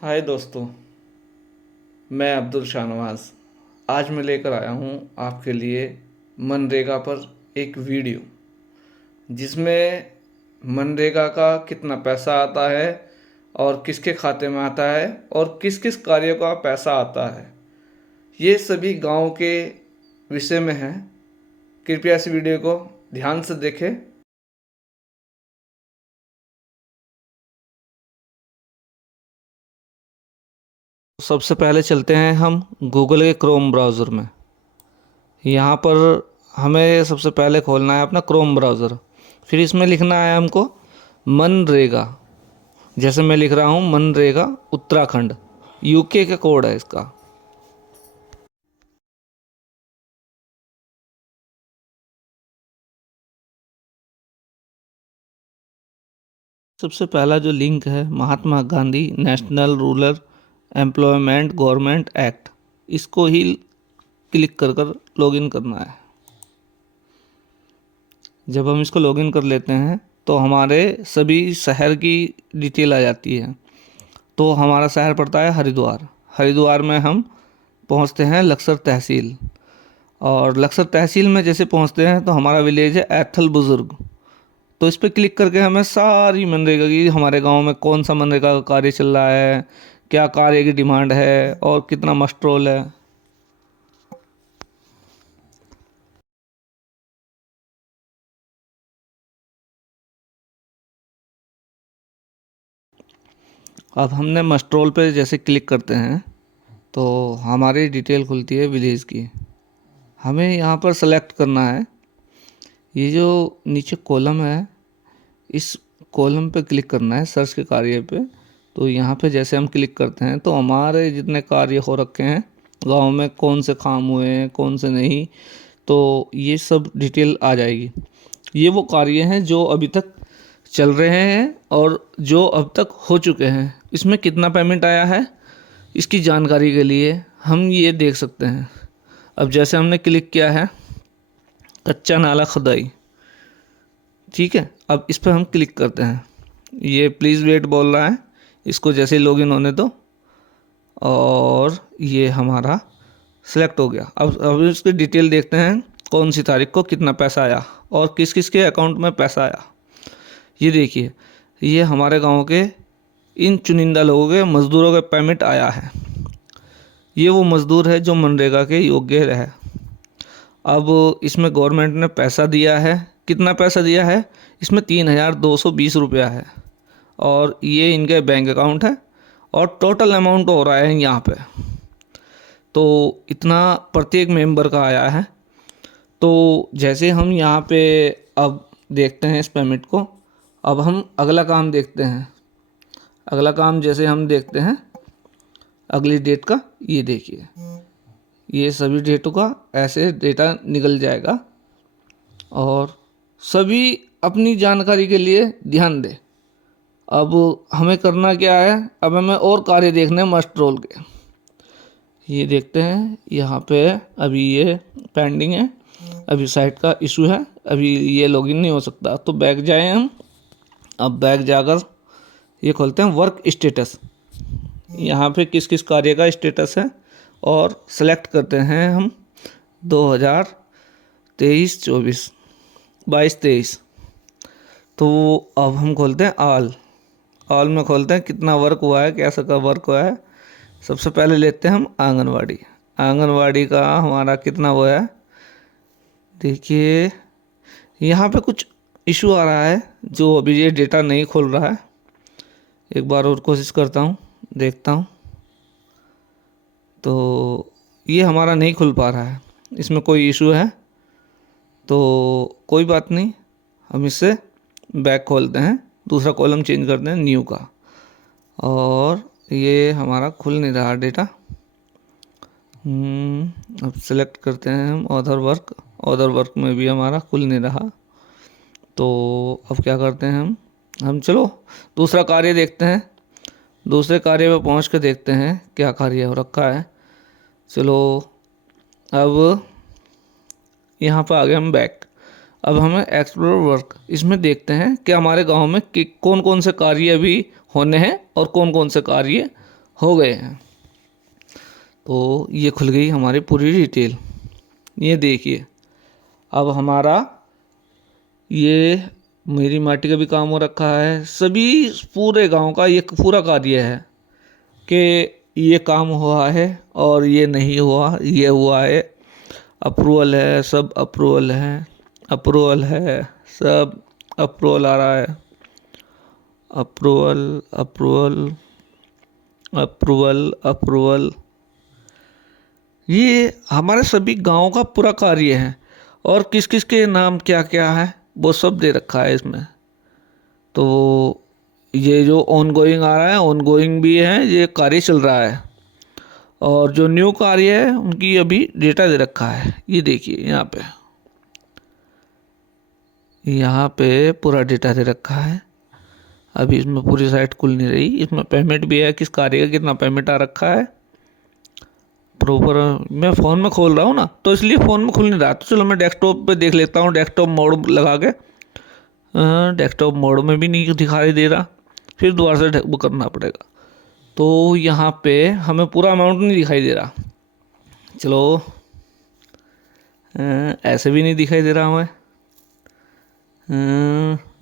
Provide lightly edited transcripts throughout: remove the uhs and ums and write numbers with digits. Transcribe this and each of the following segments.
हाय दोस्तों, मैं अब्दुल शाहनवाज। आज मैं लेकर आया हूँ आपके लिए मनरेगा पर एक वीडियो जिसमें मनरेगा का कितना पैसा आता है और किसके खाते में आता है और किस किस कार्यों का पैसा आता है, ये सभी गांव के विषय में है। कृपया इस वीडियो को ध्यान से देखें। सबसे पहले चलते हैं हम गूगल के क्रोम ब्राउज़र में। यहाँ पर हमें सबसे पहले खोलना है अपना क्रोम ब्राउज़र। फिर इसमें लिखना है हमको मनरेगा। जैसे मैं लिख रहा हूँ मनरेगा उत्तराखंड, यूके का कोड है इसका। सबसे पहला जो लिंक है Mahatma Gandhi national rural employment government act, इसको ही क्लिक कर कर लॉगिन करना है। जब हम इसको लॉगिन कर लेते हैं तो हमारे सभी शहर की डिटेल आ जाती है। तो हमारा शहर पड़ता है हरिद्वार। हरिद्वार में हम पहुंचते हैं लक्सर तहसील, और लक्सर तहसील में जैसे पहुंचते हैं तो हमारा विलेज है ऐथल बुज़ुर्ग। तो इस पर क्लिक करके हमें सारी मनरेगा की, हमारे गांव में कौन सा मनरेगा का कार्य चल रहा है, क्या कार्य की डिमांड है और कितना मस्ट रोल है। अब हमने मस्ट रोल पे जैसे क्लिक करते हैं तो हमारी डिटेल खुलती है विलेज की। हमें यहाँ पर सेलेक्ट करना है, ये जो नीचे कॉलम है इस कॉलम पे क्लिक करना है सर्च के कार्य पे। तो यहाँ पे जैसे हम क्लिक करते हैं तो हमारे जितने कार्य हो रखे हैं गांव में, कौन से काम हुए हैं कौन से नहीं, तो ये सब डिटेल आ जाएगी। ये वो कार्य हैं जो अभी तक चल रहे हैं और जो अब तक हो चुके हैं। इसमें कितना पेमेंट आया है इसकी जानकारी के लिए हम ये देख सकते हैं। अब जैसे हमने क्लिक किया है कच्चा नाला खुदाई, ठीक है, अब इस पर हम क्लिक करते हैं। ये प्लीज़ वेट बोल रहा है, इसको जैसे ही लॉगिन होने दो। और ये हमारा सेलेक्ट हो गया। अब इसकी डिटेल देखते हैं, कौन सी तारीख को कितना पैसा आया और किस किस के अकाउंट में पैसा आया। ये देखिए, ये हमारे गांव के इन चुनिंदा लोगों के मज़दूरों का पेमेंट आया है। ये वो मज़दूर है जो मनरेगा के योग्य रहे। अब इसमें गवर्नमेंट ने पैसा दिया है, कितना पैसा दिया है इसमें 3,220 रुपया है, और ये इनके बैंक अकाउंट है और टोटल अमाउंट हो रहा है यहाँ पे। तो इतना प्रत्येक मेंबर का आया है। तो जैसे हम यहाँ पे अब देखते हैं इस पेमेंट को, अब हम अगला काम देखते हैं। अगला काम जैसे हम देखते हैं अगली डेट का, ये देखिए ये सभी डेटों का ऐसे डेटा निकल जाएगा। और सभी अपनी जानकारी के लिए ध्यान दें। अब हमें करना क्या है, अब हमें और कार्य देखने हैं मस्ट रोल के। ये देखते हैं यहाँ पे अभी ये पेंडिंग है, अभी साइट का इशू है, अभी ये लॉगिन नहीं हो सकता। तो बैक जाएं हम। अब बैक जाकर ये खोलते हैं वर्क स्टेटस। यहाँ पे किस किस कार्य का स्टेटस है और सेलेक्ट करते हैं हम 2023-24, 22-23। तो अब हम खोलते हैं ऑल में खोलते हैं कितना वर्क हुआ है, कैसा का वर्क हुआ है। सबसे पहले लेते हैं हम आंगनवाड़ी का हमारा कितना हुआ है। देखिए यहाँ पे कुछ इशू आ रहा है जो अभी ये डेटा नहीं खोल रहा है। एक बार और कोशिश करता हूँ, देखता हूँ। तो ये हमारा नहीं खुल पा रहा है, इसमें कोई इशू है। तो कोई बात नहीं, हम इससे बैक खोलते हैं, दूसरा कॉलम चेंज करते हैं न्यू का। और ये हमारा खुल नहीं रहा डेटा। अब सेलेक्ट करते हैं हम अदर वर्क में भी हमारा खुल नहीं रहा। तो अब क्या करते हैं हम चलो दूसरा कार्य देखते हैं। दूसरे कार्य पे पहुंच के देखते हैं क्या कार्य हो रखा है। चलो अब यहाँ पर आ गए हम बैक। अब हमें एक्सप्लोर वर्क, इसमें देखते हैं कि हमारे गांव में कौन कौन से कार्य अभी होने हैं और कौन कौन से कार्य हो गए हैं। तो ये खुल गई हमारी पूरी डिटेल। ये देखिए, अब हमारा ये मेरी माटी का भी काम हो रखा है। सभी पूरे गांव का ये पूरा कार्य है कि ये काम हुआ है और ये नहीं हुआ, ये हुआ है, अप्रूवल है, सब अप्रूवल है, अप्रूवल है, सब अप्रूवल आ रहा है, अप्रूवल अप्रूवल अप्रूवल अप्रूवल। ये हमारे सभी गांव का पूरा कार्य है और किस किस के नाम क्या क्या है वो सब दे रखा है इसमें। तो ये जो ऑन गोइंग आ रहा है, ऑन गोइंग भी है, ये कार्य चल रहा है। और जो न्यू कार्य है उनकी अभी डेटा दे रखा है। ये देखिए यहाँ पे पूरा डेटा दे रखा है। अभी इसमें पूरी साइट खुल नहीं रही। इसमें पेमेंट भी है, किस कार्य का कितना पेमेंट आ रखा है प्रॉपर। मैं फ़ोन में खोल रहा हूँ ना, तो इसलिए फ़ोन में खुल नहीं रहा। तो चलो मैं डेस्कटॉप पे देख लेता हूँ, डेस्कटॉप मोड लगा के। डेस्कटॉप मोड में भी नहीं दिखाई दे रहा, फिर दोबारा से वो करना पड़ेगा। तो यहाँ पे हमें पूरा अमाउंट नहीं दिखाई दे रहा। चलो ऐसे भी नहीं दिखाई दे रहा हमें,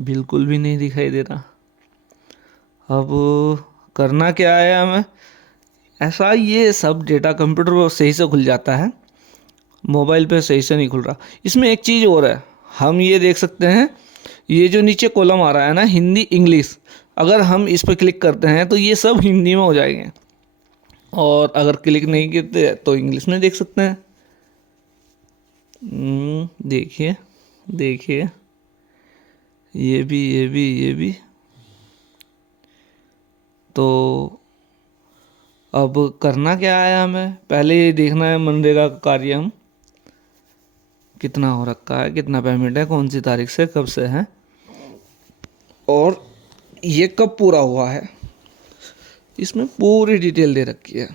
बिल्कुल भी नहीं दिखाई दे रहा। अब करना क्या है हमें, ऐसा ये सब डेटा कंप्यूटर पर सही से खुल जाता है, मोबाइल पे सही से नहीं खुल रहा। इसमें एक चीज़ और है, हम ये देख सकते हैं, ये जो नीचे कॉलम आ रहा है ना, हिंदी इंग्लिश, अगर हम इस पर क्लिक करते हैं तो ये सब हिंदी में हो जाएंगे, और अगर क्लिक नहीं करते तो इंग्लिश में देख सकते हैं। देखिए देखिए, ये भी। तो अब करना क्या है, हमें पहले ये देखना है मनरेगा का कार्य हम कितना हो रखा है, कितना पेमेंट है, कौन सी तारीख से कब से है, और ये कब पूरा हुआ है। इसमें पूरी डिटेल दे रखी है।